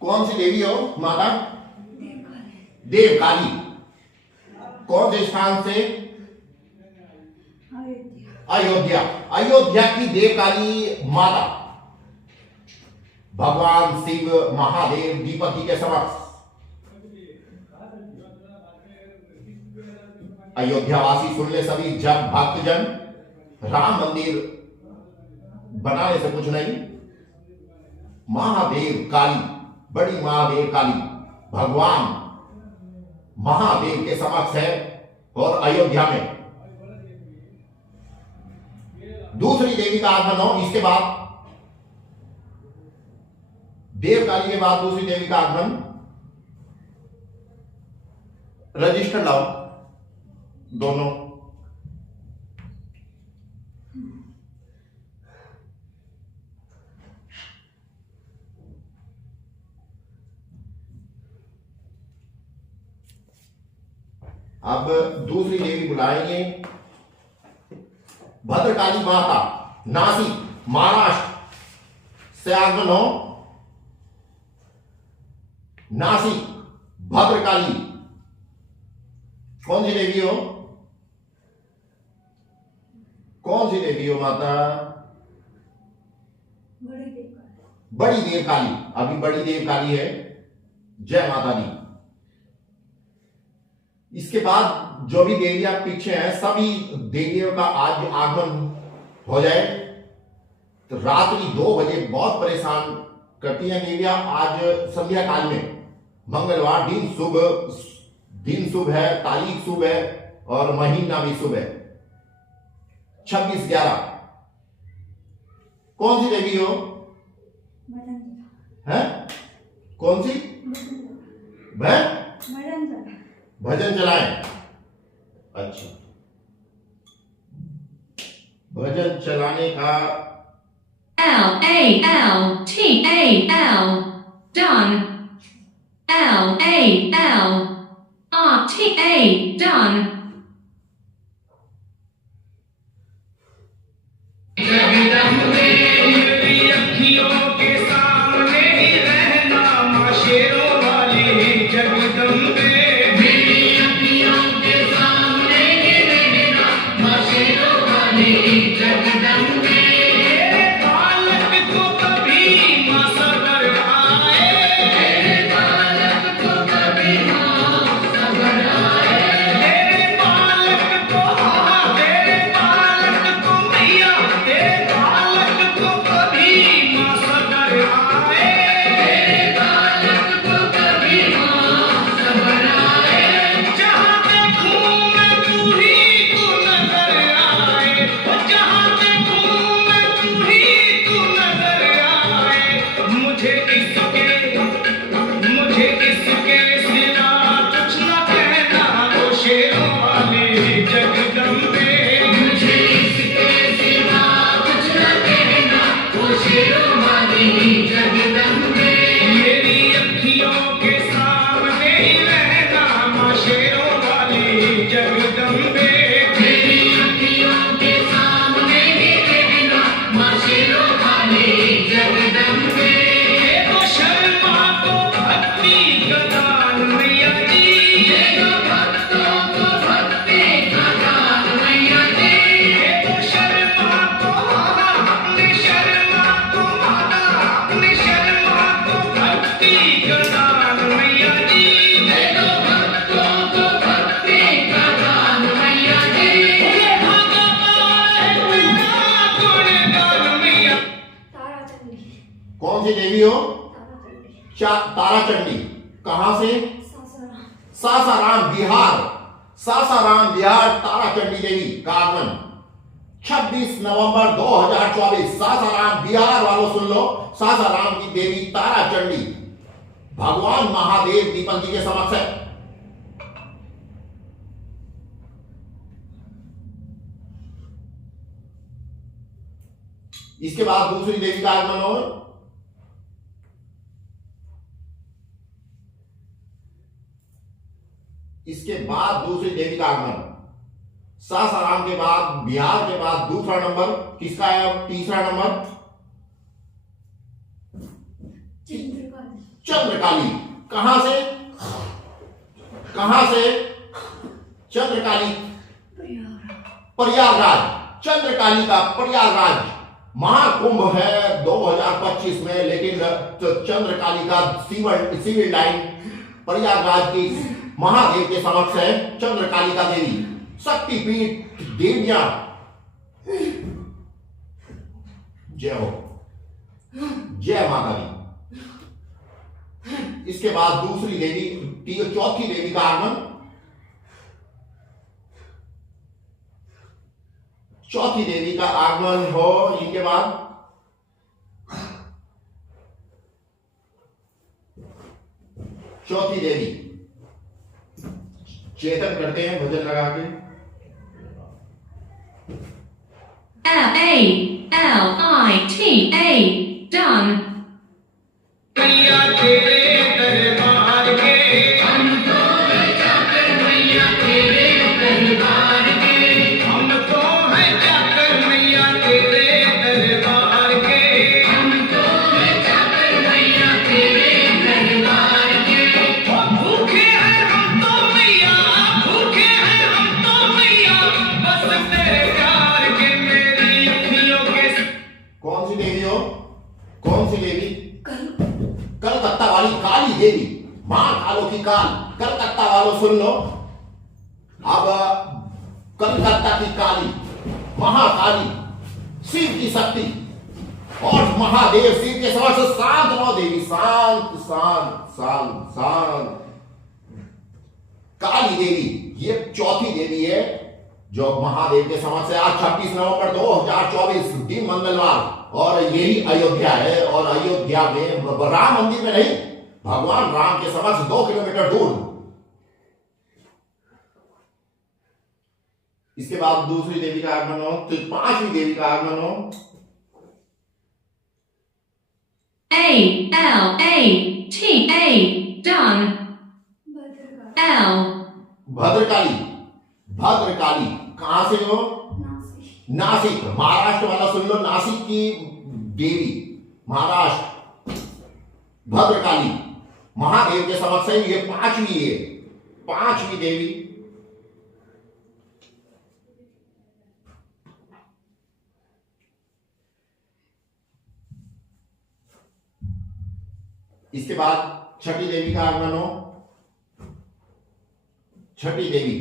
कौन सी देवी हो माता? देव काली। कौन से स्थान से? अयोध्या। अयोध्या की देव काली माता भगवान शिव महादेव दीपक जी के समक्ष अयोध्यावासी सुन ले सभी, जब भक्तजन राम मंदिर बनाने से कुछ नहीं, महादेव काली, बड़ी महादेव काली भगवान महादेव के समक्ष है। और अयोध्या में दूसरी देवी का आगमन हो, इसके बाद देव काली के बाद दूसरी देवी का आगमन। रजिस्टर लाओ दोनों। अब दूसरी देवी बुलाएंगे भद्रकाली माता, नासिक महाराष्ट्र से आगमन हो। नासिक भद्रकाली कौन सी देवी हो? कौन सी देवी हो माता? बड़ी देव काली। अभी बड़ी देव काली है। जय माता दी। इसके बाद जो भी देवियां पीछे हैं सभी देवियों का आज आगमन हो जाए। तो रात्रि 2 बजे बहुत परेशान करती हैं देवियां। आज संध्या काल में मंगलवार दिन शुभ है, तारीख शुभ है और महीना भी शुभ है 26/11। कौन सी देवी हो? है कौन सी? भजन चलाएं। अच्छा, भजन चलाने का LALTAL done. LALRTA done. Jagdambe मेरी अखियों के सामने ही रहना, मां शेरों वाली जगदम्बे मेरी अखियों के सामने ही रहना, मां शेरों वाली जगदम्बे। तेरे बालक को कभी मां सबर आए, तेरे बालक को कभी मां सबर आए, तेरे बालक को तेरे बालक को मैया, तेरे बालक को कभी मां सबर आए, तेरे बालक को कभी मां सबर आए। जहाँ देखूं मैं तू ही तू नजर आए, जहाँ देखूं मैं तू ही तू नजर आए। मुझे इसके सिवा कुछ न कहना, वो शेरों वाली जगदम्बे। मुझे इसके सिवा कुछ न कहना, वो शेरों वाली जगदम्बे। मेरी अखियों के सामने ही रहना, मां शेरों वाली जगदम्बे। मेरी अखियों के सामने ही रहना, मां शेरों वाली जगदम्बे। ये तो शर्मा तो भक्ति का दान मैया जी, ये तो भक्तों को भक्ति का दान मैया जी। ये तो शर्मा को अपनी शर्मा को माता, अपनी शर्मा को भक्ति का दान मैया जी। ये तो भक्तों को भक्ति का दान मैया जी। ये भगवान है तेरा गुणगान मैया। कौन सी देवी हो? तारा चंडी। कहां से? सासाराम बिहार। सासाराम बिहार तारा चंडी देवी का आगमन 26 नवंबर 2024। सासाराम बिहार वालों सुन लो, सासाराम की देवी तारा चंडी भगवान महादेव दीपन जी के समक्ष है। इसके बाद दूसरी देवी का आगमन हो। इसके बाद दूसरी देवी का आगमन सासाराम के बाद, बिहार के बाद दूसरा नंबर किसका है? अब तीसरा नंबर चंद्रकाली। कहां से? चंद्रकाली प्रयागराज। चंद्रकाली का प्रयागराज महाकुंभ है 2025 में, लेकिन चंद्रकाली का सिविल लाइन प्रयागराज की महादेव के समक्ष है। चंद्रकाली का देवी शक्तिपीठ देवियां। जय हो, जय माता दी। इसके बाद दूसरी देवी, चौथी देवी का आगमन चौथी देवी का आगमन हो इनके बाद। चौथी देवी चेतन करते हैं भजन लगा के। L-A-L-I-T-A, done. मैया तेरे दरबार के हम तो है जाकर मैया तेरे दरबार के हम तो है जाकर मैया तेरे दरबार के हम तो है जाकर मैया तेरे दरबार के भूखे हैं हम तो मैया भूखे हैं हम तो मैया बस तेरे प्यार के मेरी अखियों के। कौन सी देवी हो? कौन सी देवी? कलकत्ता वाली काली देवी, मां कालों की काल। कलकत्ता वालों सुन लो, अब कलकत्ता की काली, महाकाली, शिव की शक्ति और महादेव शिव के समक्ष शांत रहो देवी, शांत शांत शांत शांत। काली देवी ये चौथी देवी है जो महादेव के समक्ष है। आज 26 नवंबर 2024 दिन मंगलवार और यही अयोध्या है। और अयोध्या में राम मंदिर में नहीं, भगवान राम के समक्ष 2 किलोमीटर दूर। इसके बाद दूसरी देवी का आगमन हो, तो पांचवी देवी का आगमन हो। A-L-A-T-A, done. L, Bhadrakali. Bhadrakali कहां से हो? नासिक, महाराष्ट्र वाला सुन लो, नासिक की देवी, महाराष्ट्र। भद्रकाली महादेव के समक्ष है, ये पांचवी है, पांचवी देवी। इसके बाद छठी देवी का आगमन हो। छठी देवी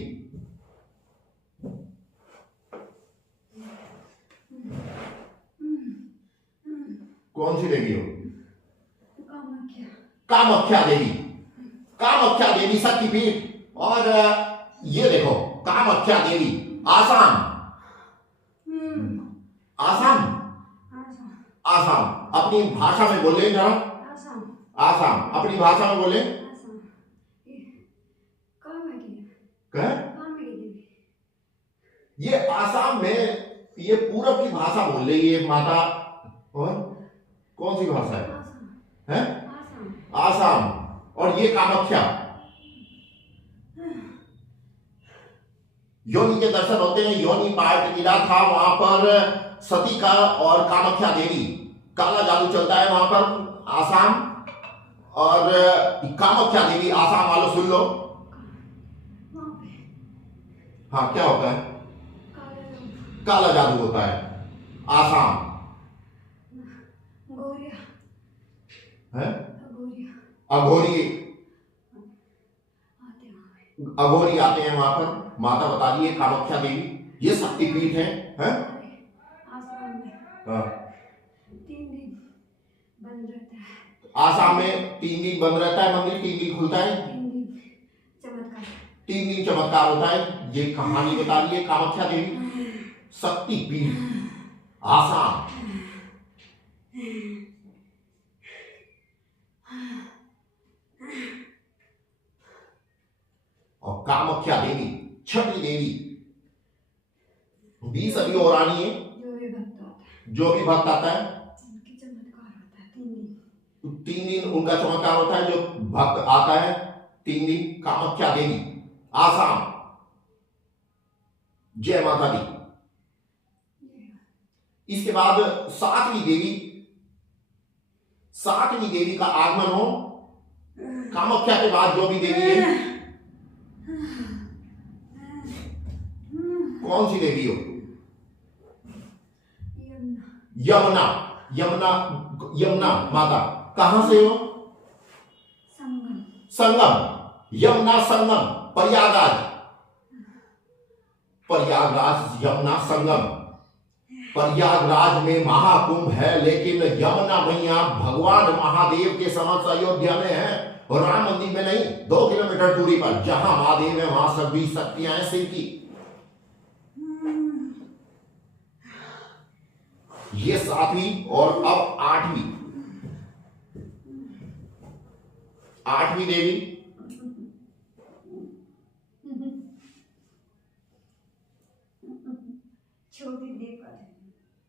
कौन सी देवी हो? कामाख्या देवी। कामाख्या देवी शक्तिपीठ। और ये देखो कामाख्या देवी, आसाम। आसाम, आसाम अपनी भाषा में बोले जरा। आसाम अपनी भाषा में बोले। क्या? ये आसाम में ये पूरब की भाषा बोल रही है माता। और कौन सी भाषा है? आसाम। और ये कामाख्या। योनि के दर्शन होते हैं। योनि पार्ट गिरा था वहां पर सती का और कामाख्या देवी। काला जादू चलता है वहां पर आसाम। और कामाख्या देवी आसाम वालों सुन लो। हाँ क्या होता है? काला जादू होता है आसाम है। अघोरी, अघोरी आते हैं वहां पर। माता बता रही है कामाख्या देवी ये शक्तिपीठ है। आसाम में 3 दिन बंद रहता है मंदिर, 3 दिन खुलता है। 3 दिन चमत्कार होता है। ये कहानी बता रही है कामाख्या देवी शक्तिपीठ आसाम। और कामाख्या देवी छठी देवी 20 अभी और आनी है। जो भी भक्त आता है 3 दिन उनका चमत्कार होता है। जो भक्त आता है 3 दिन। कामाख्या देवी आसाम। जय माता दी। इसके बाद सातवीं देवी का आगमन हो। कामाख्या के बाद जो भी देवी है, कौन सी देवी हो? यमुना। यमुना, यमुना माता कहां से हो? संगम। यमुना संगम प्रयागराज। प्रयागराज यमुना संगम। प्रयागराज में महाकुंभ है, लेकिन यमुना मैया भगवान महादेव के समक्ष अयोध्या में है और राम मंदिर में नहीं। 2 किलोमीटर दूरी पर जहां महादेव है वहां सभी शक्तियां हैं शिव की। ये 7वीं और अब 8वीं 8वीं देवी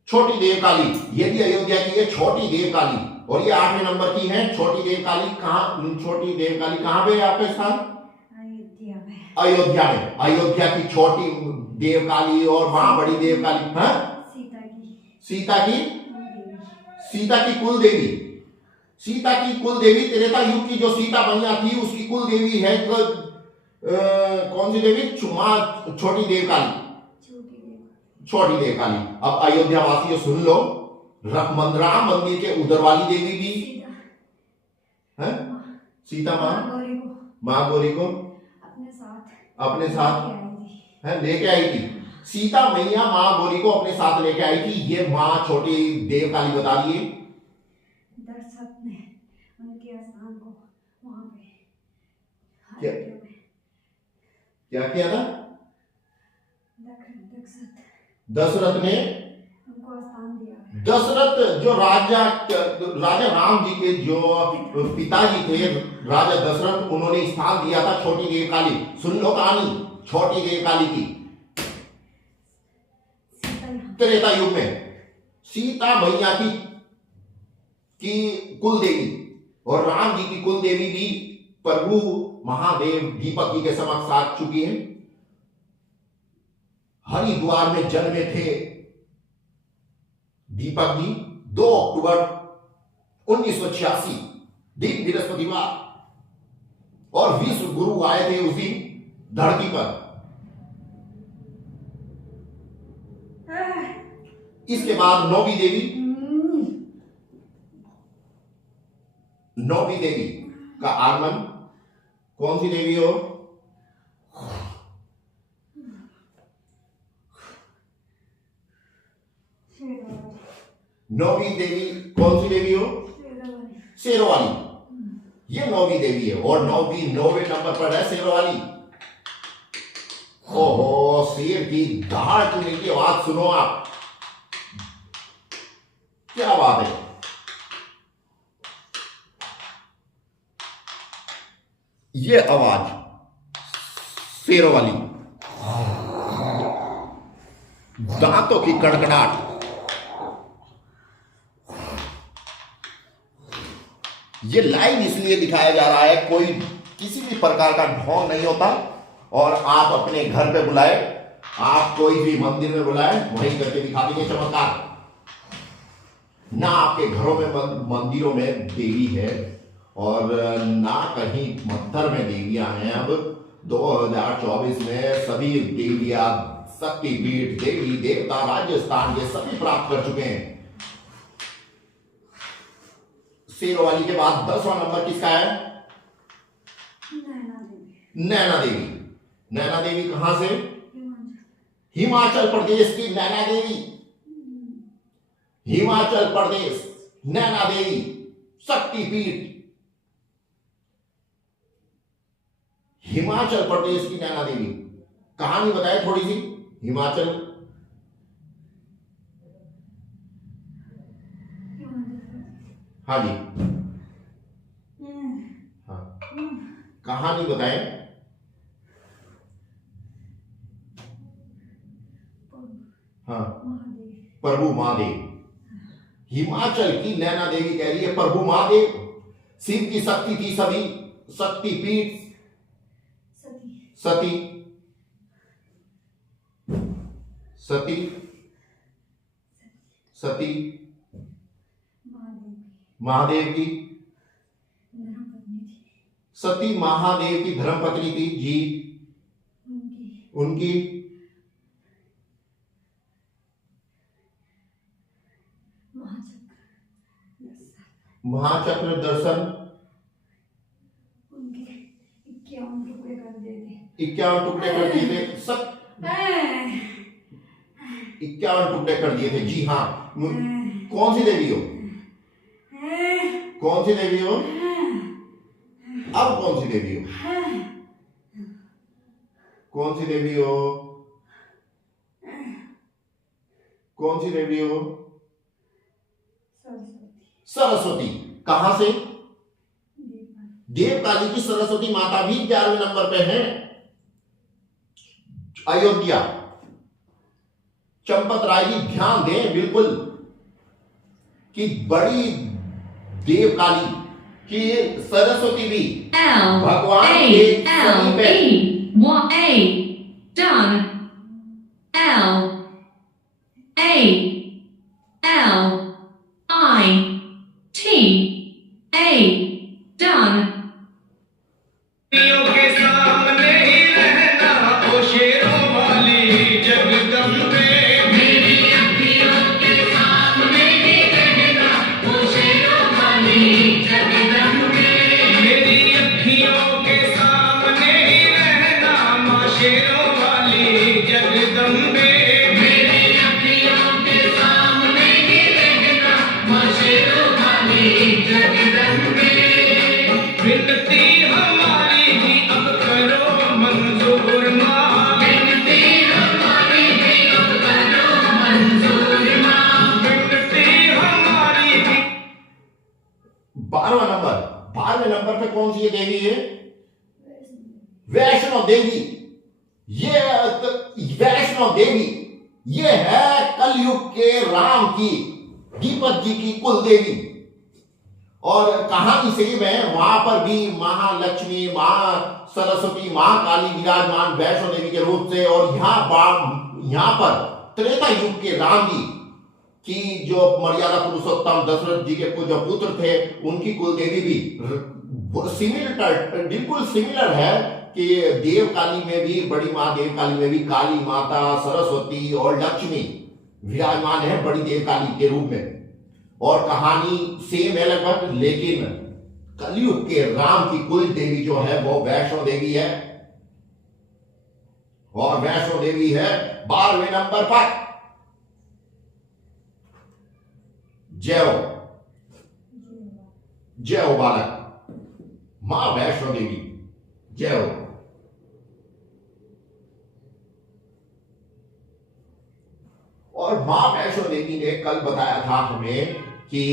छोटी देव काली। ये भी अयोध्या की है छोटी देव काली, और ये 8वें नंबर की है छोटी देव काली। कहां छोटी देव काली कहां पे है आपके स्थान? अयोध्या में। अयोध्या की छोटी देव काली और वहां बड़ी देव काली। हाँ, सीता की कुल देवी। सीता की कुल देवी त्रेता युग की जो सीता मैया थी उसकी कुल देवी है कौन सी देवी? छोटी देव काली। छोटी देव काली। अब अयोध्या वासियों सुन लो, राम मंदिर के उधर वाली देवी भी है सीता माँ गौरी को अपने साथ है लेके आई थी। सीता मैया माँ गौरी को अपने साथ लेके आई थी। ये माँ छोटी देव काली बता दिए। क्या किया था? दशरथ ने दशरथ जो राजा राम जी के जो पिताजी थे राजा दशरथ, उन्होंने स्थान दिया था छोटी देव काली। सुन लो कहानी छोटी देव काली की। त्रेता युग में सीता मैया की कुल देवी और राम जी की कुल देवी भी प्रभु महादेव दीपक जी के समक्ष आ चुकी है। हरिद्वार में जन्मे थे दीपक जी 2 अक्टूबर 1986 दिन बृहस्पतिवार, और विश्व गुरु आए थे उस दिन धरती पर। इसके बाद 9वीं देवी का आगमन। कौन सी देवी हो? नौवीं देवी कौन सी देवी हो? शेरों वाली। ये 9वीं देवी है, और 9वें नंबर पर है शेरों वाली। ओहो, शेर की दहाड़ चुनने की आवाज सुनो आप, क्या बात है। ये आवाज शेरों वाली, दांतों की कड़कड़ाहट। ये लाइव इसलिए दिखाया जा रहा है, कोई किसी भी प्रकार का ढोंग नहीं होता। और आप अपने घर पे बुलाए, आप कोई भी मंदिर में बुलाए, वहीं करके दिखा देंगे चमत्कार। ना आपके घरों में मंदिरों में देवी है, और ना कहीं मंदिर में देवियां हैं। अब 2024 में सभी देवियां, शक्तिपीठ, देवी देवता, राजस्थान ये सभी प्राप्त कर चुके हैं। शेरों वाली के बाद 10वां नंबर किसका है? नैना देवी। नैना देवी कहां से? हिमाचल प्रदेश की नैना देवी। हिमाचल प्रदेश नैना देवी शक्तिपीठ। हिमाचल प्रदेश की नैना देवी। कहानी बताए थोड़ी सी हिमाचल। हाँ जी, हाँ, कहानी बताएं। हाँ, प्रभु महादेव। हिमाचल की नैना देवी कह रही है प्रभु महादेव। शिव की शक्ति थी सभी शक्तिपीठ। सती सती सती महादेव की सती महादेव की धर्मपत्नी थी जी। उनकी महाचक्र दर्शन 51 टुकड़े कर दिए थे। सब 51 टुकड़े कर दिए थे जी। हाँ, कौन सी देवी हो? कौन सी देवी हो? अब कौन सी देवी हो? कौन सी देवी हो? कौन सी देवी हो? सरस्वती कहां से? देवकाली की सरस्वती माता भी 11वें नंबर पे है। अयोध्या, चंपत राय जी ध्यान दें बिल्कुल कि बड़ी देवकाली की सरस्वती भी L भगवान A के L समीप है। E Y A done L A L I T A done अखियों के सामने ही रहना ओ शेरों वाली जगदम्बे मेरी अखियों के सामने ही रहना ओ शेरों वाली जगदम्बे मेरी अखियों के सामने ही रहना मां शेरों वाली जगदम्बे मेरी अखियों के सामने ही रहना मां शेरों वाली जगदम्बे विनती हमारी भी अब करो मंजूर माँ विनती हमारी भी अब करो मंजूर माँ विनती हमारी भी 12वें नंबर पे कौन सी ये देवी है? वैष्णो देवी। ये वैष्णो देवी ये है कलयुग के राम की, दीपक जी की कुल देवी। और कहानी सेम है, वहां पर भी महालक्ष्मी, मां सरस्वती, मां काली विराजमान वैष्णो देवी के रूप से। और यहां पर त्रेता युग के राम जी की जो मर्यादा पुरुषोत्तम दशरथ जी के जो पुत्र थे उनकी कुल देवी भी सिमिलर, बिल्कुल सिमिलर है कि देवकाली में भी, बड़ी मां देवकाली में भी काली माता, सरस्वती और लक्ष्मी विराजमान है बड़ी देवकाली के रूप में। और कहानी सेम है लगभग, लेकिन कलयुग के राम की कुल देवी जो है वो वैष्णो देवी है। और वैष्णो देवी है 12वें नंबर पर। जय हो, जय हो बालक, मां वैष्णो देवी जय हो। और मां वैष्णो देवी ने कल बताया था हमें कि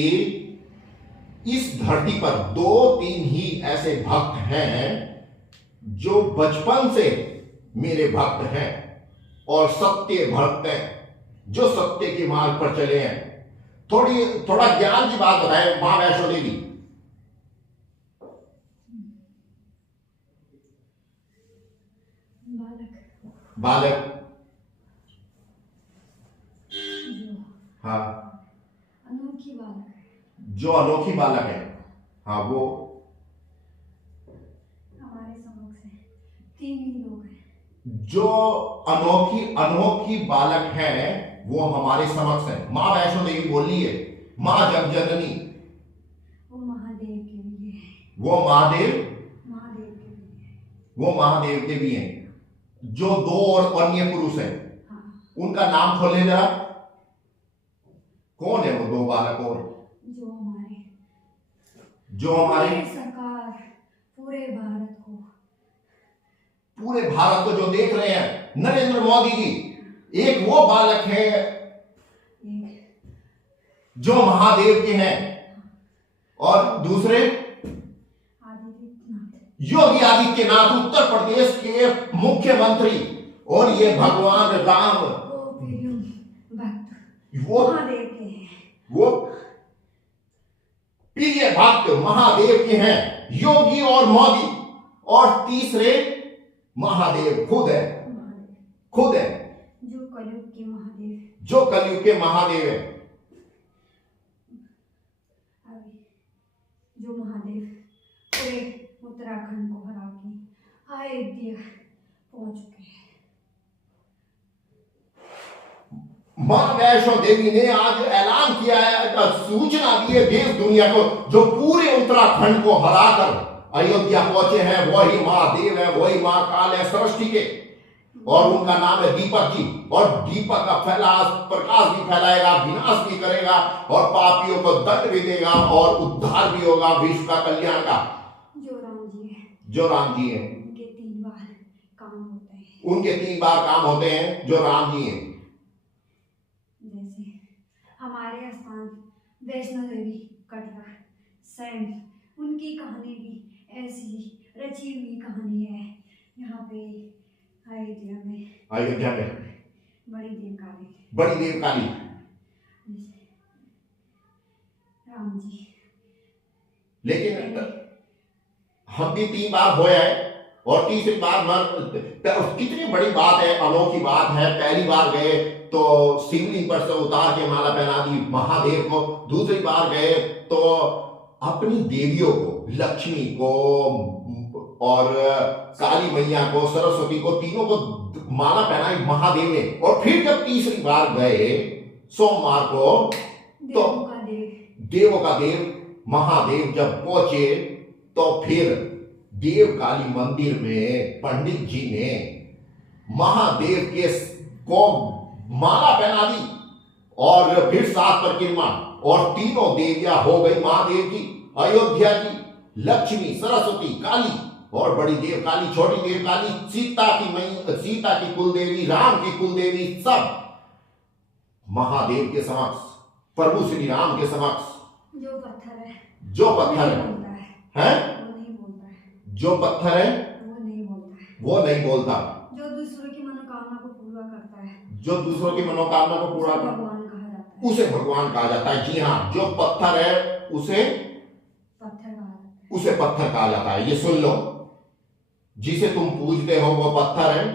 इस धरती पर 2-3 ही ऐसे भक्त हैं जो बचपन से मेरे भक्त हैं और सत्य भक्त हैं, जो सत्य के मार्ग पर चले हैं। थोड़ा ज्ञान की बात बताएं मां वैष्णो देवी। बालक, हाँ, अनोखी बालक है, जो अनोखी बालक है, हाँ, वो हमारे समक्ष है। 3 ही लोग हैं जो अनोखी बालक है वो हमारे समक्ष है। मां वैष्णो देवी बोली है, मां जगजननी, वो महादेव के लिए है, वो महादेव महादेव के लिए है। वो महादेव के भी हैं। जो 2 और अन्य पुरुष हैं हाँ, उनका नाम खोले जरा, कौन है वो 2 बालक? और जो हमारे पूरे सरकार, पूरे भारत भारत को को जो देख रहे हैं, नरेंद्र मोदी जी, एक वो बालक है एक जो महादेव के हैं और दूसरे आदित्यनाथ, योगी आदित्यनाथ, उत्तर प्रदेश के मुख्यमंत्री। और ये भगवान राम, वो प्रियम भक्त वो महादेव के हैं। वो प्रिय भक्त महादेव के हैं, योगी और मोदी। और तीसरे महादेव खुद है, खुद है, जो कलयुग के महादेव, जो कलयुग के महादेव है। जो महादेव पूरे उत्तराखंड को हरा के अयोध्या पहुंच चुके हैं। मां वैष्णो देवी ने आज ऐलान किया है, सूचना दी है देश दुनिया को, जो पूरे उत्तराखंड को हराकर अयोध्या पहुंचे हैं वही महादेव है, वही महाकाल है सृष्टि के। और उनका नाम है दीपक जी। और दीपक का प्रकाश भी फैलाएगा, विनाश भी करेगा और पापियों को दंड भी देगा और उद्धार भी होगा, विश्व का कल्याण का। जो राम जी है, जो राम जी हैं, उनके 3 बार काम होते हैं। उनके 3 बार काम होते हैं, जो राम जी हैं। जैसे हमारे स्थान वैष्णो देवी कटरा, सैम, उनकी कहानी भी ऐसी रची हुई कहानी है। यहाँ पे अयोध्या में अयोध्या में बड़ी देव काली, बड़ी देव काली, राम जी। लेकिन हम भी 3 बार होया है और तीसरी बार कितनी बड़ी बात है, अनोखी बात है। पहली बार गए तो शिवलिंग पर से उतार के माला पहना दी महादेव को, दूसरी बार गए तो अपनी देवियों को, लक्ष्मी को और काली मैया को, सरस्वती को, तीनों को माला पहनाई महादेव ने। और फिर जब तीसरी बार गए सोमवार को तो देवों का देव महादेव जब पहुंचे तो फिर देव काली मंदिर में पंडित जी ने महादेव के को माला पहना दी और फिर 7 परिक्रमा और तीनों देवियां हो गई महादेव की, अयोध्या की, लक्ष्मी, सरस्वती, काली और बड़ी देव काली, छोटी देव काली, सीता की कुलदेवी, राम की कुलदेवी, सब महादेव के समक्ष, प्रभु श्री राम के समक्ष। जो पत्थर है जो पत्थर है वो नहीं बोलता है, जो पत्थर है वो नहीं बोलता है, वो नहीं बोलता, जो दूसरों की मनोकामना को पूरा करता है, जो दूसरों की मनोकामना को पूरा उसे कर भगवान कहा जाता है। उसे भगवान कहा जाता है। जी हाँ, जो पत्थर है उसे पत्थर कहा जाता है। ये सुन लो, जिसे तुम पूजते हो वो पत्थर है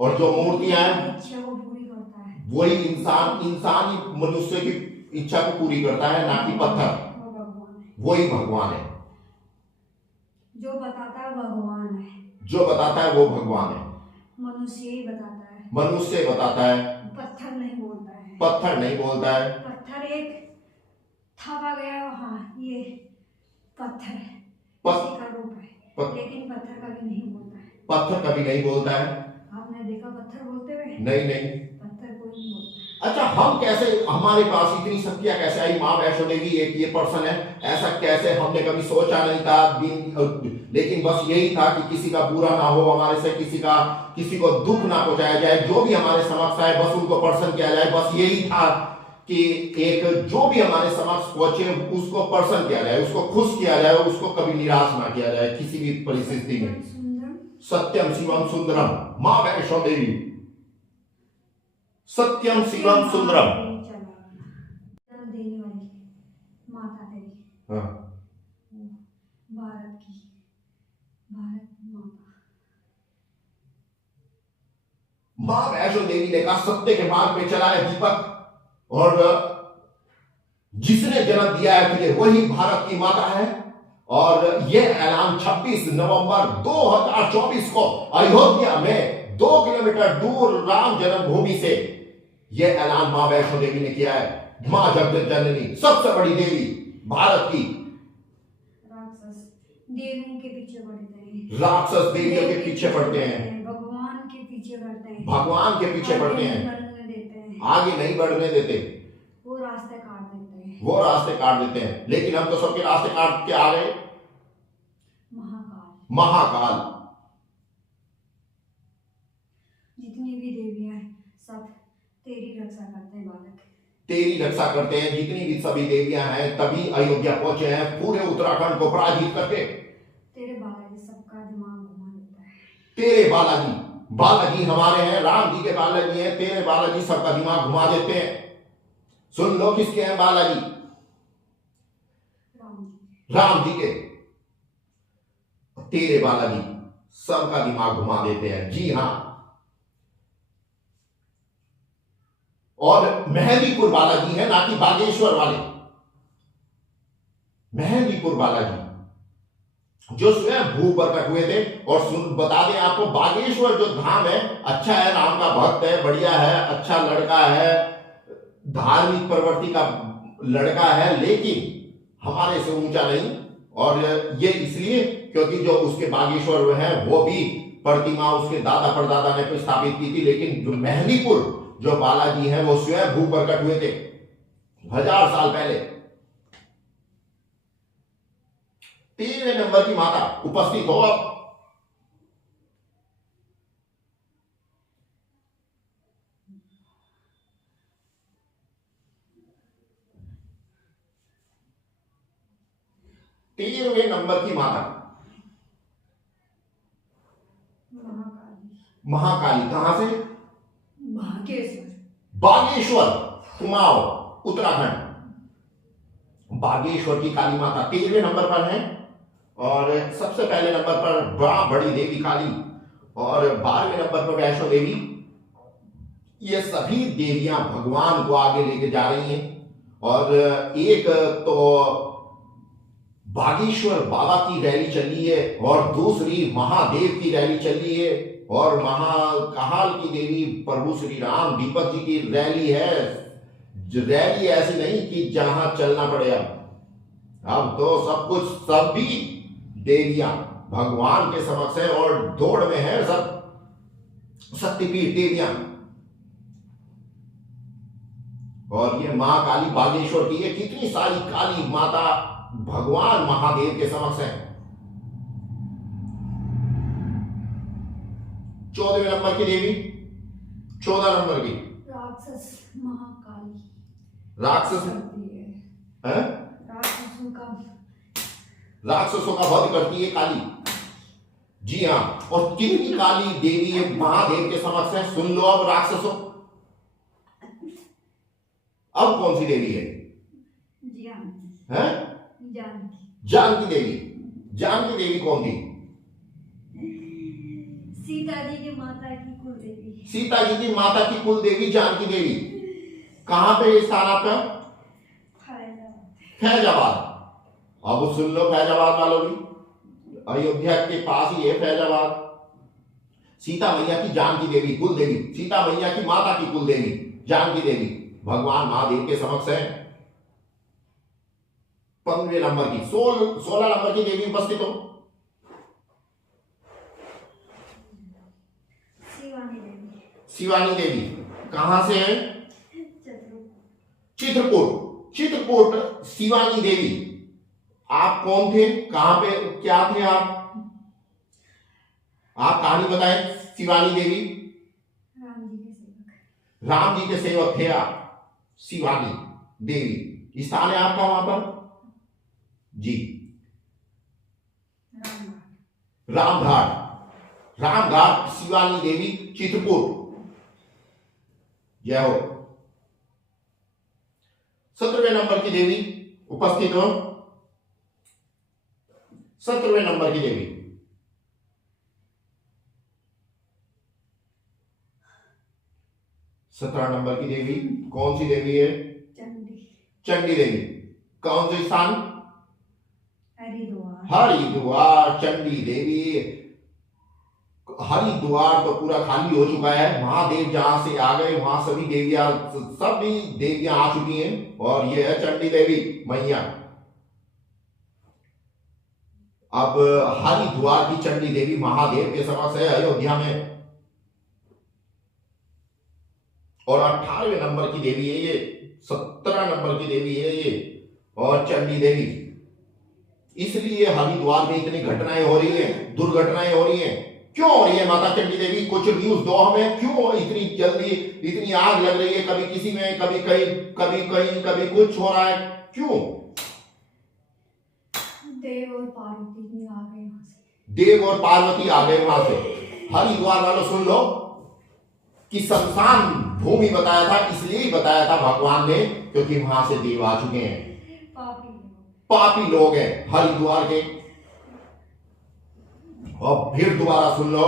और जो मूर्तियां हैं इच्छा को पूरी करता है, वही इंसान ही मनुष्य की इच्छा को पूरी करता है, ना कि पत्थर। वो भगवान है। वही भगवान है। जो बताता है भगवान है, जो बताता है वो भगवान है। मनुष्य ही बताता है, मनुष्य बताता है, पत्थर नहीं बोलता है। पत्थर नहीं बोलता है। पत्थर एक थामा गया, हाँ ये पत्थर है, पत- इसी का रूप है, पत- लेकिन पत्थर कभी नहीं बोलता है। पत्थर कभी नहीं बोलता है। आपने देखा पत्थर बोलते हुए? नहीं। पत्थर कोई नहीं बोलता। अच्छा, हम कैसे, हमारे पास इतनी शक्तियां कैसे आई? माँ वैष्णो देवी एक ये पर्सन है, ऐसा कैसे? हमने कभी सोचा नहीं था लेकिन बस यही था कि किसी का बुरा ना हो हमारे से, किसी को दुख ना पहुंचाया जाए। जो भी हमारे समक्ष आए बस उनको प्रसन्न किया जाए। बस यही था कि एक जो भी हमारे समक्ष पहुंचे उसको प्रसन्न किया जाए, उसको खुश किया जाए, उसको कभी निराश ना किया जाए किसी भी परिस्थिति में। सत्यम शिवम सुंदरम माँ वैष्णो देवी, सत्यम शिवम सुंदरम। देने वाली माता तेरी, हाँ। भारत माता। माँ वैष्णो देवी ने कहा सत्य के मार्ग पे चला है दीपक, और जिसने जन्म दिया है तुझे वही भारत की माता है। और यह ऐलान 26 नवंबर 2024 को अयोध्या में 2 किलोमीटर दूर राम जन्मभूमि से यह ऐलान मां वैष्णो देवी ने किया है। मां जगत जननी, सबसे बड़ी देवी भारत की। राक्षस देवों के पीछे पड़ते हैं, राक्षस देवियों के पीछे पड़ते हैं, भगवान के पीछे पड़ते हैं, भगवान के पीछे पड़ते हैं, आगे नहीं बढ़ने देते, वो रास्ते काट देते हैं, वो रास्ते काट देते हैं। लेकिन हम तो सबके रास्ते काट के आ गए। महाकाल जितनी भी देवियां हैं सब तेरी रक्षा करते हैं बालक, तेरी रक्षा करते हैं। जितनी भी सभी देवियां हैं तभी अयोध्या पहुंचे हैं पूरे उत्तराखंड को पराजित करके। तेरे बालाजी सबका दिमाग घुमा देता है। तेरे बालाजी हमारे हैं, राम जी के बालाजी हैं, तेरे बालाजी सबका दिमाग घुमा देते हैं। सुन लो किसके हैं बालाजी? राम जी के। तेरे बालाजी सबका दिमाग घुमा देते हैं। जी हां। और मेहंदीपुर बालाजी है, ना कि बागेश्वर वाले। मेहंदीपुर बालाजी जो स्वयं भू प्रकट हुए थे। और बता दें आपको, बागेश्वर जो धाम है अच्छा है, राम का भक्त है, बढ़िया है, अच्छा लड़का है, धार्मिक प्रवृत्ति का लड़का है, लेकिन हमारे से ऊंचा नहीं। और ये इसलिए क्योंकि जो उसके बागेश्वर है वो भी प्रतिमा उसके दादा परदादा ने स्थापित की थी। लेकिन जो मेहंदीपुर जो बालाजी हैं वो स्वयं भू प्रकट हुए थे 1000 साल पहले। 3 नंबर की माता उपस्थित हो अब। 13वें नंबर की माता महाकाली। महाकाली कहां से? बागेश्वर। बागेश्वर, कुमाऊं, उत्तराखंड। बागेश्वर की काली माता 13वें नंबर पर है। और सबसे पहले नंबर पर बड़ी देवी काली और 12वें नंबर पर वैष्णो देवी। ये सभी देवियां भगवान को आगे लेके जा रही हैं। और एक तो बागेश्वर बाबा की रैली चल रही है और दूसरी महादेव की रैली चल रही है और महाकाल की देवी प्रभु श्री राम दीपक जी की रैली है। रैली ऐसी नहीं कि जहां चलना पड़े। अब तो सब कुछ सभी देवियां भगवान के समक्ष है और दौड़ में है सब शक्तिपीठ देवियां। और ये मां काली बागेश्वर की है। कितनी सारी काली माता भगवान महादेव के समक्ष है। 14वें नंबर की देवी, 14 नंबर की राक्षस महाकाली। राक्षस करती है। है? राक्षसों का वध करती है काली। जी हाँ। और कितनी काली देवी है महादेव के समक्ष है। सुन लो अब राक्षसों, अब कौन सी देवी है? जानकी देवी। जानकी देवी कौन थी? सीता जी की माता की कुल देवी। सीता जी की माता की कुल देवी जानकी देवी। कहां पे स्थान आपका? फैजाबाद। अब सुन लो फैजाबाद वालों भी, अयोध्या के पास ही है फैजाबाद। सीता मैया की जानकी देवी कुल देवी, सीता मैया की माता की कुल देवी जानकी देवी भगवान महादेव के समक्ष है। 15वें नंबर की 16 नंबर की देवी उपस्थित हो। शिवानी देवी कहां से है? चित्रकूट। चित्रकूट शिवानी देवी। आप कौन थे? कहां पे क्या थे आप कहानी बताएं। शिवानी देवी राम जी के सेवक थे आप। शिवानी देवी स्थान है आपका वहां पर जी? रामघाट। रामघाट शिवानी देवी चित्रकूट। जय हो। 17वें नंबर की देवी उपस्थित हो। 17वें नंबर की देवी 17 नंबर की देवी कौन सी देवी है? चंडी देवी। कौन से स्थान? हरिद्वार। चंडी देवी। हरिद्वार तो पूरा खाली हो चुका है। महादेव जहां से आ गए वहां सभी देवियां आ चुकी हैं। और ये है चंडी देवी मैया। अब हरिद्वार की चंडी देवी महादेव के समक्ष है अयोध्या में। और 18वें नंबर की देवी है ये। 17 नंबर की देवी है ये और चंडी देवी। इसलिए हरिद्वार में इतनी घटनाएं हो रही हैं, दुर्घटनाएं हो रही हैं। क्यों हो रही है माता चंडी देवी? कुछ न्यूज दो हमें। क्यों इतनी जल्दी इतनी आग लग रही है? कभी किसी में, कभी कहीं, कभी कुछ हो रहा है। क्यों? देव और पार्वती आ गए वहां से। देव और पार्वती आ गए वहां से। हरिद्वार वालों सुन लो कि शमशान भूमि बताया था, इसलिए ही बताया था भगवान ने क्योंकि वहां से देव आ चुके हैं। पापी लोग हैं हरिद्वार के। और फिर दोबारा सुन लो,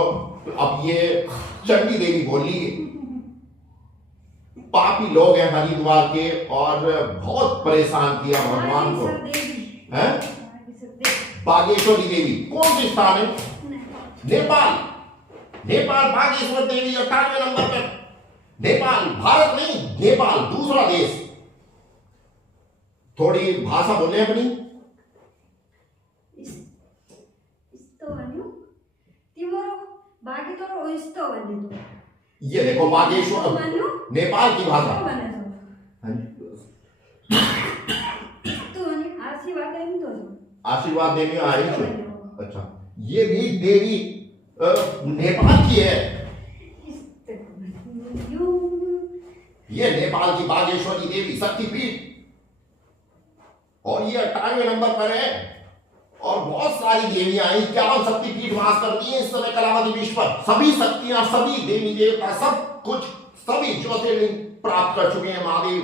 अब ये चंडी देवी बोली पापी लोग हैं हरिद्वार के और बहुत परेशान किया भगवान को। हैं? बागेश्वरी देवी कौन से स्थान है? नेपाल। नेपाल बागेश्वर देवी 98वें नंबर पर। नेपाल, भारत नहीं, नेपाल दूसरा देश। थोड़ी भाषा बोले अपनी। ये देखो बागेश्वर नेपाल की भाषा। आशीर्वाद देने आई। अच्छा, ये भी देवी नेपाल की है। ये नेपाल की बागेश्वरी देवी शक्तिपीठ। और ये 98वें नंबर पर है। और बहुत सारी देवियां आई, 51 शक्तिपीठ वास करती हैं इस समय कलावती विश्व पर। सभी शक्तियां, सभी देवी देवता, सब कुछ, सभी ज्योतिर्लिंग प्राप्त कर चुके हैं महादेव।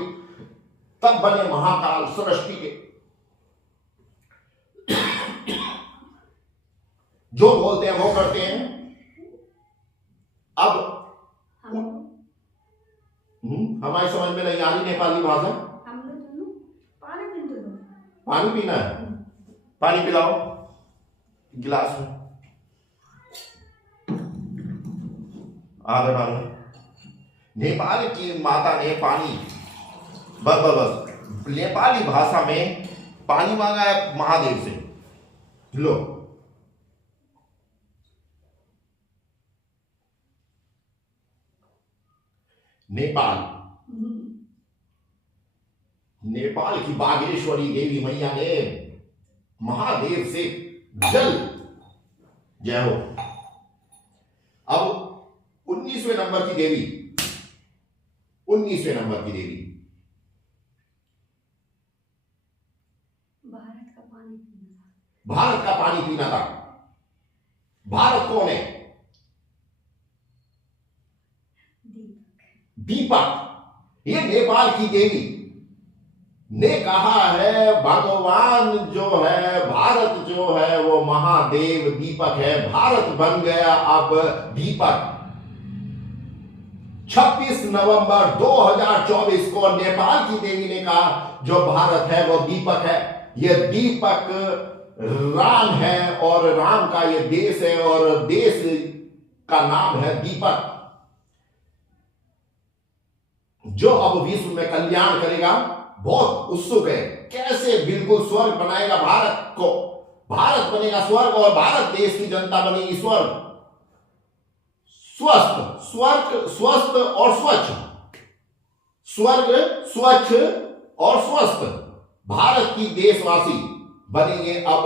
तब बने महाकाल सृष्टि के। जो बोलते हैं वो करते हैं। अब हमारी समझ में नहीं आ रही नेपाली भाषा। पानी पीना है, पानी पिलाओ गिलास में, आधा डालो। नेपाल की माता ने पानी, बस नेपाली भाषा में पानी मांगा है महादेव से। लो, नेपाल की बागेश्वरी देवी मैया ने महादेव से जल, जय हो। अब 19वें नंबर की देवी, 19वें नंबर की देवी, भारत का पानी पीना था। भारत कौन है? दीपक। ये नेपाल की देवी ने कहा है भगवान जो है, भारत जो है वो महादेव दीपक है। भारत बन गया अब दीपक। 26 नवंबर 2024 को नेपाल की देवी ने कहा जो भारत है वो दीपक है। यह दीपक राम है और राम का यह देश है और देश का नाम है दीपक, जो अब विश्व में कल्याण करेगा। बहुत उत्सुक है कैसे बिल्कुल स्वर्ग बनाएगा भारत को। भारत बनेगा स्वर्ग और भारत देश की जनता बनेगी स्वर्ग। स्वस्थ और स्वच्छ, स्वर्ग स्वच्छ और स्वस्थ। भारत की देशवासी बनेंगे अब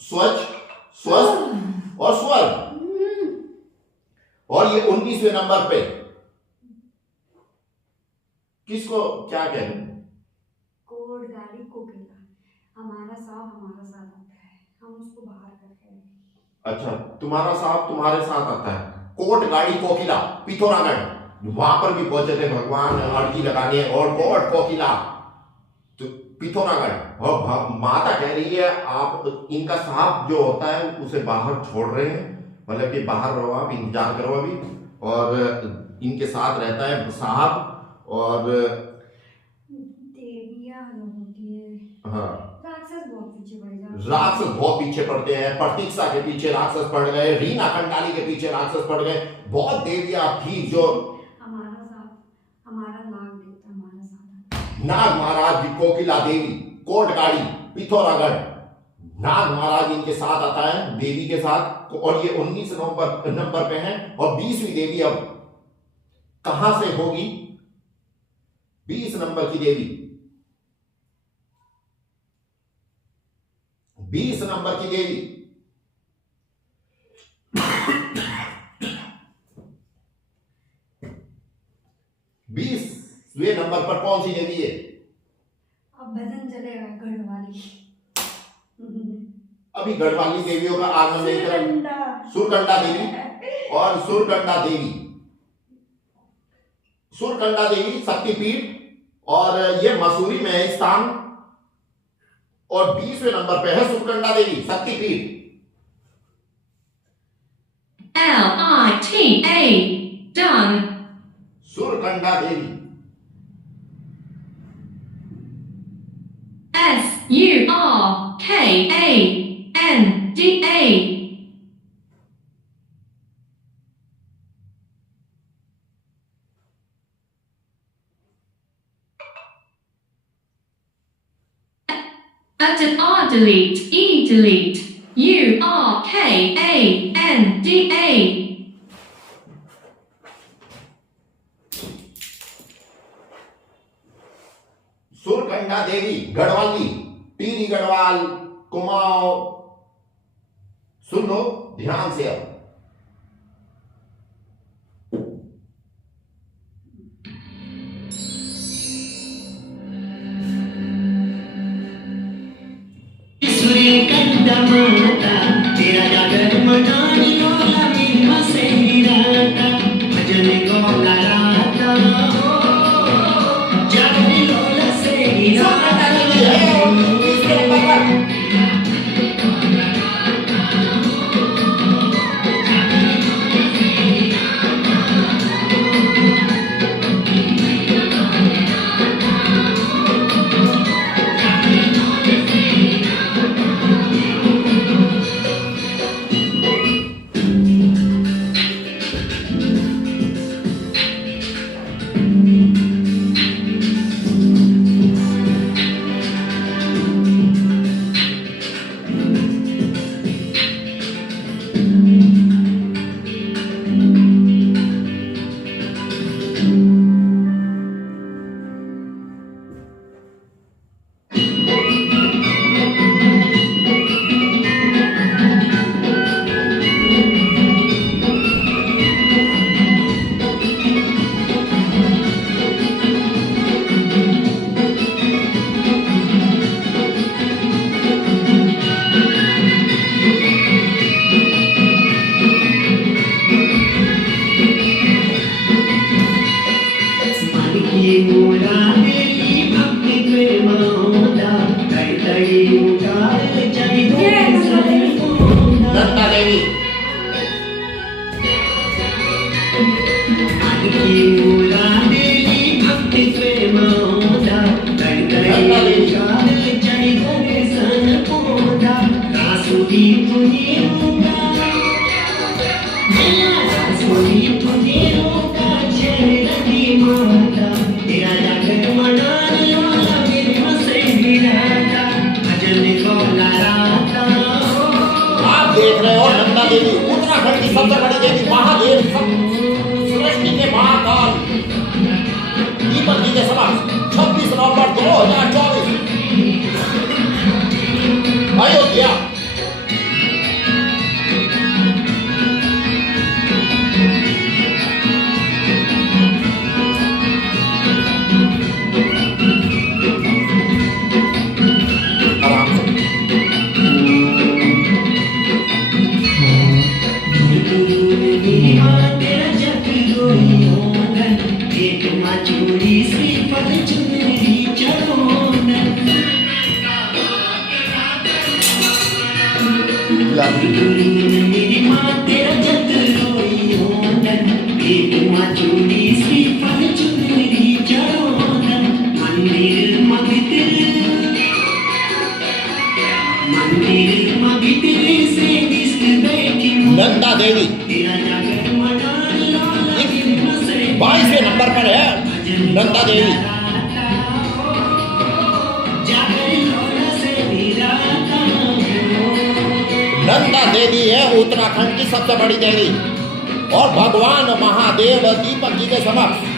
स्वच्छ, स्वस्थ और स्वर्ग। और ये 19वें नंबर पे किसको क्या कह रहे? कोड गाड़ी कोकिला, हमारा साथ आता है, हम उसको बाहर करते हैं। अच्छा, तुम्हारा साथ तुम्हारे साथ आता है। कोट गाड़ी कोकिला, पिथौरागढ़, वहां पर भी पहुंचे थे भगवान अर्जी लगाने। और कोट कोकिला तो पिथौरागढ़। और माता कह रही है आप इनका सांप जो होता है उसे बाहर छोड़ रहे हैं, मतलब कि बाहर रहो, आप इंतजार करो अभी। और इनके साथ रहता है साहब और देवियां होती है। हाँ, राक्षस बहुत पीछे पड़ जाते हैं। राक्षस बहुत पीछे पड़ते हैं। प्रतीक्षा के पीछे राक्षस पड़ गए, रीना कंडाली के पीछे राक्षस पड़ गए। बहुत देवियां थी जो हमारा नाग देवता हमारा साथ। नाग महाराज कोकिला देवी, कोटगाड़ी, पिथौरागढ़, नाग महाराज इनके साथ आता है देवी के साथ। और ये 19 नंबर पे है। और 20वीं देवी अब कहां से होगी? 20 नंबर की देवी, 20 नंबर की देवी 20वें नंबर पर कौन सी देवी है? अब भजन चलेगा गढ़वाली। अभी गढ़वाली देवियों का आगमन नहीं करा। सुरकंडा देवी और सुरकंडा देवी, सुरकंडा देवी शक्तिपीठ और ये मसूरी में है स्थान। और 20वें नंबर पे है सुरकंडा देवी शक्तिपीठ। LITA done. Surkanda Devi SURKANDA. R delete, E delete, URKANDA. Surkanda Devi Garhwali, Tehri Garhwal, Kumaon. सुन लो ध्यान से अब। सूर्य नंदा माता तेरा जागर मनाने वाला मेरी मसेरी राता भजन गौला राता जागरी लोला से राता नंदा देवी आप देख रहे हो नंदा देवी उत्तराखंड की सबसे बड़ी देवी महादेव सृष्टि के महाकाल दीपक जी के समक्ष 26 नवंबर 2024 अयोध्या। आराम से मेरी माँ तेरा जग रोई होनन एक माँ चूड़ी सी पल चुनरी चढ़ोनन मंदिर मगितिर से दिस बैठी नंदा देवी तेरा जागर मनाने वाला मेरी मसेरी 22वें नंबर पर है नंदा देवी। जागर लोला से राता नंदा देवी है उत्तराखंड की सबसे बड़ी देवी और भगवान महादेव दीपक जी के समक्ष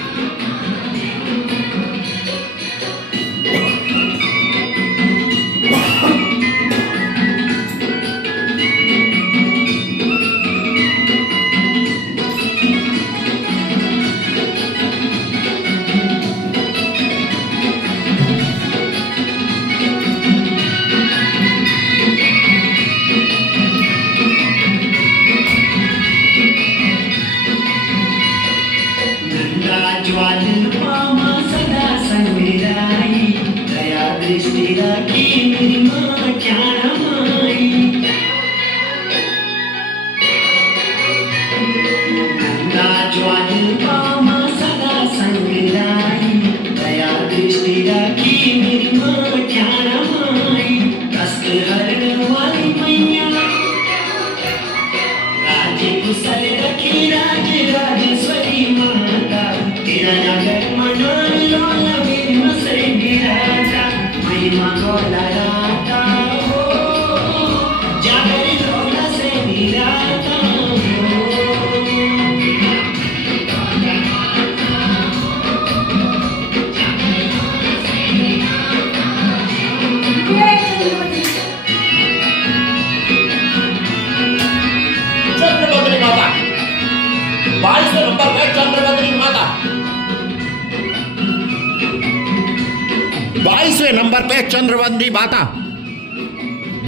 नंबर पे चंद्रवंदी माता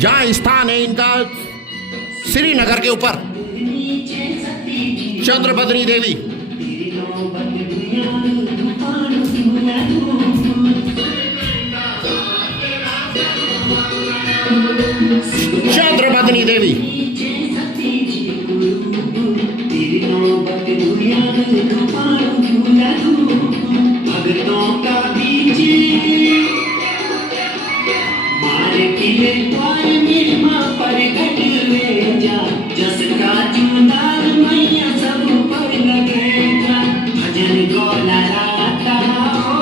जहां स्थान है इनका श्रीनगर के ऊपर। चंद्रबदनी देवी, चंद्रबदनी देवी, भगतों का बीच मारे किले द्वार निर्मा पर घट में जा, जस का जुनार मैया सब पर लगेगा। भजन गोला राता हो,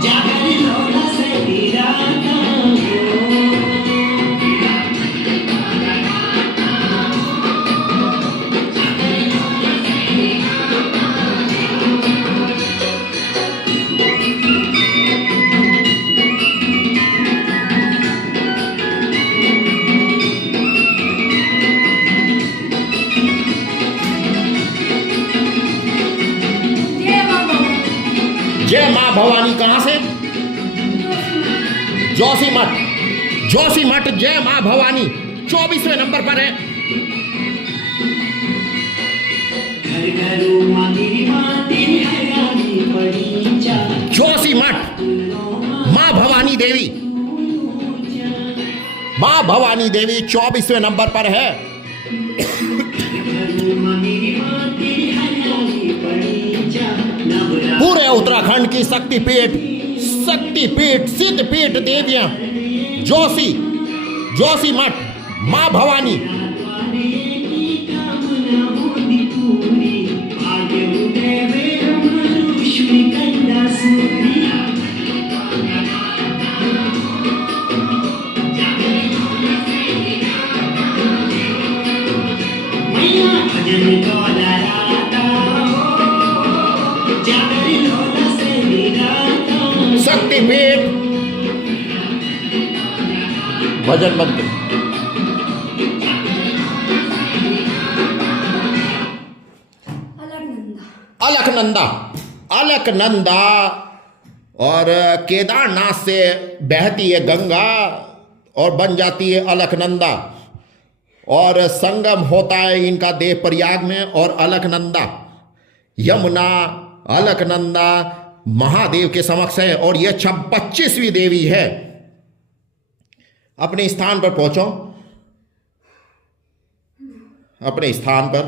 जागर लोला से गिराता हो। जय मां भवानी कहां से? जोशीमठ। जोशीमठ जय मां भवानी 24वें नंबर पर है। घर घरों मंदिर मंदिर हरियाली बड़ी जा, जोशीमठ मां भवानी देवी, मां भवानी देवी 24वें नंबर पर है। पूरे उत्तराखंड की शक्तिपीठ सिद्धपीठ देवियां जोशीमठ मां भवानी। शक्तिपीठ भजन मंदिर। अलकनंदा और केदारनाथ से बहती है गंगा और बन जाती है अलकनंदा, और संगम होता है इनका देव प्रयाग में। और अलकनंदा यमुना अलकनंदा महादेव के समक्ष है, और यह 25वीं देवी है। अपने स्थान पर पहुंचो, अपने स्थान पर।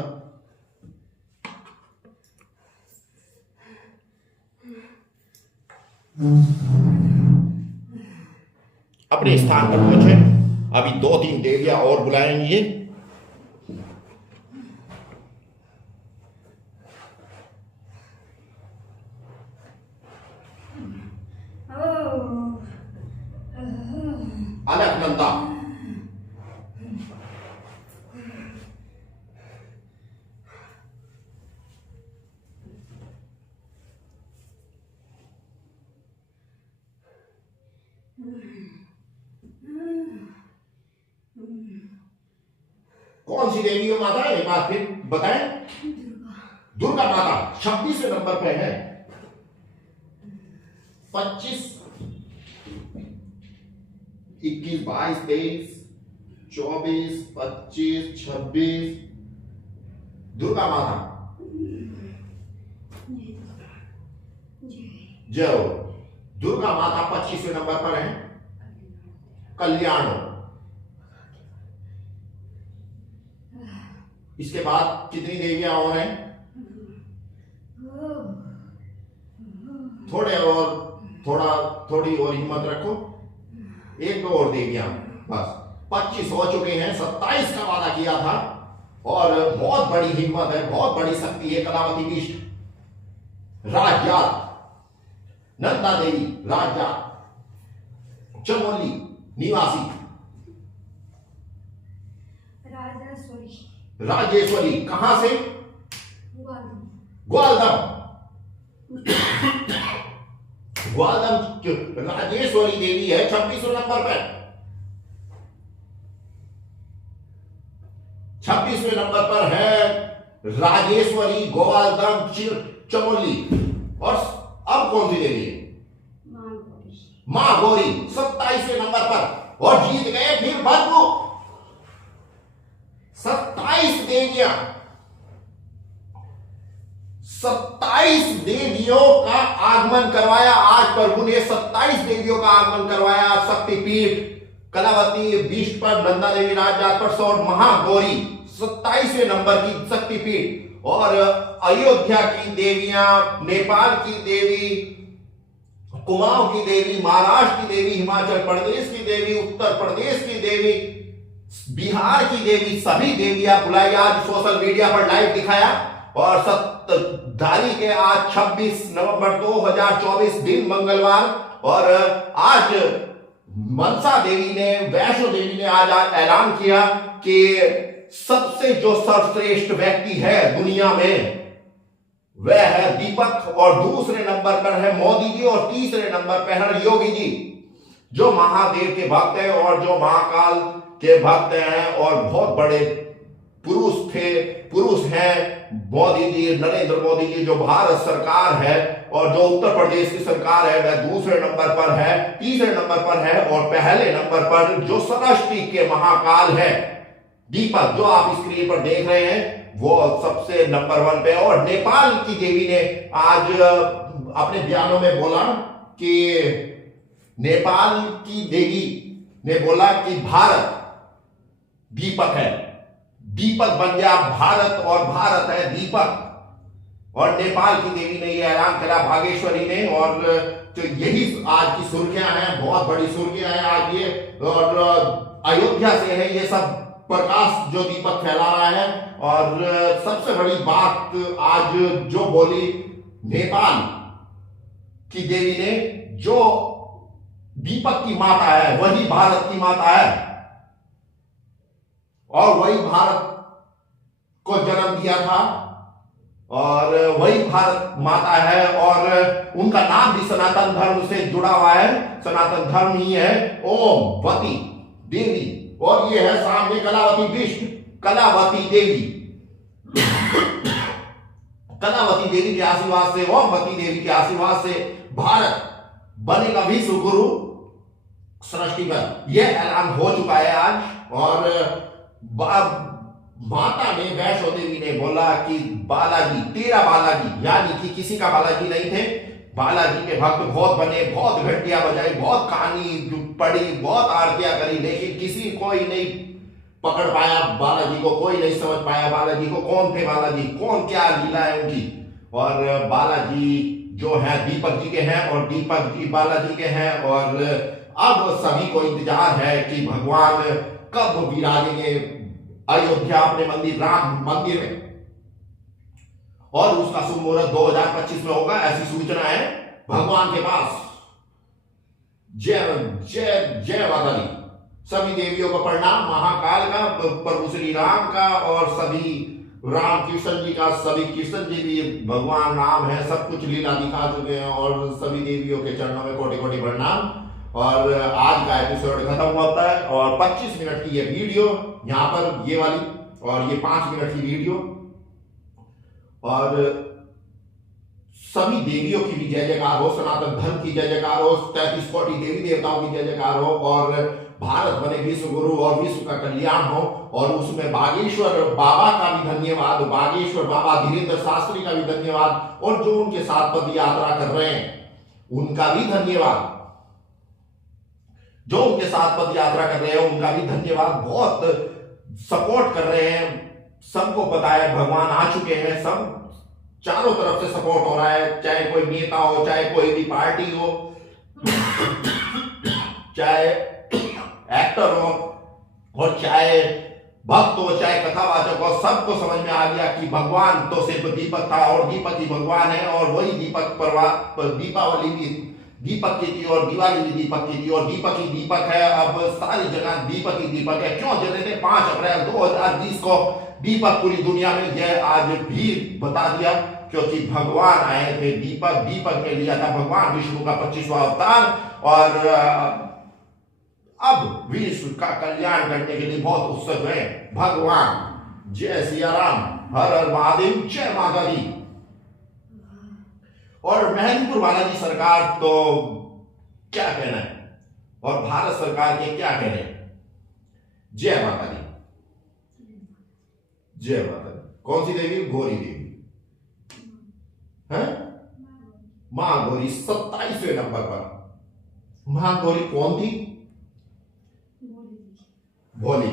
अपने स्थान पर पहुंचे। अभी 2-3 देवियां और बुलाएंगे। अलकनंदा कौन सी देवी है माता? एक बार फिर बताएं। दुर्गा माता 26वें नंबर पे है। 25, 21, 22, 23, 24, 25, 26 दुर्गा माता जय हो। दुर्गा माता 25वें नंबर पर है। कल्याण। इसके बाद कितनी देवियां और हैं? थोड़ी और हिम्मत रखो। 1-2 और देवियां बस। 25 हो चुके हैं। 27 का वादा किया था, और बहुत बड़ी हिम्मत है, बहुत बड़ी शक्ति है। कलावती विष्ट राजजात, नंदा देवी राजजात, चमोली निवासी, राजेश्वरी कहां से? ग्वालदम। राजेश्वरी देवी है 26वें नंबर पर। 26वें नंबर पर है राजेश्वरी, ग्वालदम, चमोली। और अब कौन सी देवी है? मां गौरी 27वें नंबर पर। और जीत गए फिर भरपूर 27 देवियां, 27 देवियों का आगमन करवाया। आज प्रभु ने 27 देवियों का आगमन करवाया। शक्तिपीठ, कलावती, भीष्मपर, नंदा देवी, राजजात और महागौरी 27वें नंबर की शक्तिपीठ। और अयोध्या की देवियां, नेपाल की देवी, कुमाऊं की देवी, महाराष्ट्र की देवी, हिमाचल प्रदेश की देवी, उत्तर प्रदेश की देवी, बिहार की देवी, सभी देवियां बुलाई। आज सोशल मीडिया पर लाइव दिखाया। और तारीख है आज 26 नवंबर 2024 दिन मंगलवार। और आज मनसा देवी ने, वैष्णो देवी ने आज ऐलान किया कि सबसे जो सर्वश्रेष्ठ व्यक्ति है दुनिया में वह है दीपक, और दूसरे नंबर पर है मोदी जी, और तीसरे नंबर पर है योगी जी, जो महादेव के भक्त हैं और जो महाकाल के भक्त हैं और बहुत बड़े पुरुष हैं। मोदी जी, नरेंद्र मोदी जी, जो भारत सरकार है और जो उत्तर प्रदेश की सरकार है, वह दूसरे नंबर पर है, तीसरे नंबर पर है, और पहले नंबर पर जो सृष्टि के महाकाल है दीपक, जो आप स्क्रीन पर देख रहे हैं, वो सबसे नंबर 1 पे। और नेपाल की देवी ने आज अपने बयानों में बोला कि नेपाल की देवी ने बोला कि भारत दीपक है, दीपक बन गया भारत, और भारत है दीपक। और नेपाल की देवी ने यह ऐलान करा, भागेश्वरी ने। और तो यही आज की सुर्खियां हैं, बहुत बड़ी सुर्खियां हैं आज ये। और अयोध्या से है ये सब प्रकाश जो दीपक फैला रहा है। और सबसे बड़ी बात आज जो बोली नेपाल की देवी ने, जो दीपक की माता है वही भारत की माता है, और वही भारत को जन्म दिया था, और वही भारत माता है। और उनका नाम भी सनातन धर्म से जुड़ा हुआ है, सनातन धर्म ही है, ओमवती देवी। और ये है सामने कलावती विष्णु, कलावती देवी, कलावती देवी के आशीर्वाद से, ओमवती देवी के आशीर्वाद से भारत बनेगा विश्व गुरु सृष्टि पर। यह ऐलान हो चुका है आज। और माता ने, वैष्णो देवी ने बोला कि बालाजी, तेरा बालाजी, यानी कि किसी का बालाजी नहीं थे, बालाजी के भक्त बहुत बने, बहुत घंटियां बजाई, बहुत कहानी पढ़ी, बहुत आरतियां करी, लेकिन किसी कोई नहीं पकड़ पाया बालाजी को, कोई नहीं समझ पाया बालाजी को, कौन थे बालाजी, कौन क्या लीला है उनकी। और बालाजी जो है दीपक जी के हैं, और दीपक जी बालाजी के हैं। और अब सभी को इंतजार है कि भगवान कब विराजेंगे अयोध्या अपने मंदिर, राम मंदिर में, और उसका शुभ मुहूर्त 2025 में होगा, ऐसी सूचना है भगवान के पास। जय जय जय माता दी। सभी देवियों को प्रणाम, महाकाल का, प्रभु श्री राम का, और सभी राम कृष्ण जी का, सभी कृष्ण जी भी भगवान राम है, सब कुछ लीला दिखा चुके हैं। और सभी देवियों के चरणों में कोटि कोटि प्रणाम। और आज का एपिसोड खत्म होता है, और 25 मिनट की ये वीडियो यहाँ पर, ये वाली, और ये 5 मिनट की वीडियो। और सभी देवियों की भी जय जयकार हो, सनातन धर्म की जय जयकार हो, 33 कोटि देवी देवताओं की जय जयकार हो, और भारत बने विश्व गुरु और विश्व का कल्याण हो। और उसमें बागेश्वर बाबा का भी धन्यवाद, बागेश्वर बाबा धीरेन्द्र शास्त्री का भी धन्यवाद, और जो उनके साथ पद यात्रा कर रहे हैं उनका भी धन्यवाद, जो उनके साथ पद यात्रा कर रहे हैं उनका भी धन्यवाद। बहुत सपोर्ट कर रहे हैं, सबको पता है भगवान आ चुके हैं, सब चारों तरफ से सपोर्ट हो रहा है, चाहे कोई नेता हो, चाहे कोई भी पार्टी हो, चाहे एक्टर हो, और चाहे भक्त हो, चाहे कथावाचक हो, सबको समझ में आ गया कि भगवान तो सिर्फ दीपक था, और दीपक ही भगवान है। और वही दीपक पर दीपावली भी दीपक की थी, और दिवाली भी दीपक की थी, और दीपक ही दीपक है। अब सारी जगह दीपक ही दीपक है। क्यों जले थे 5 अप्रैल 2020 को दीपक पूरी दुनिया में, यह आज भी बता दिया, क्योंकि भगवान आए थे, दीपक ने लिया था भगवान विष्णु का 25वां अवतार। और अब विश्व का कल्याण करने के लिए बहुत उत्सुक है भगवान। जय सिया राम, हर हर महादेव, जय माता दी। और मेहंदीपुर बालाजी सरकार तो क्या कहना है, और भारत सरकार के क्या कह रहे हैं? जय माता दी, जय माता दी। कौन सी देवी? गौरी देवी है, मां गौरी 27वें नंबर पर। मां गौरी कौन थी? भोली।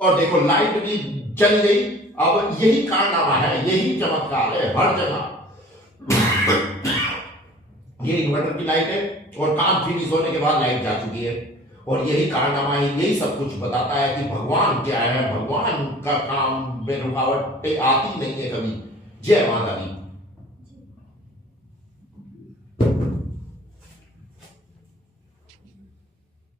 और देखो लाइट भी जल गई। अब यही कारनामा है, यही चमत्कार है हर जगह। ये इन्वर्टर की लाइट है और काम फिनिश होने के बाद लाइट जा चुकी है। और यही कारनामा है, यही सब कुछ बताता है कि भगवान क्या है। भगवान का काम में रुकावटें आती नहीं है कभी। जय माता दी।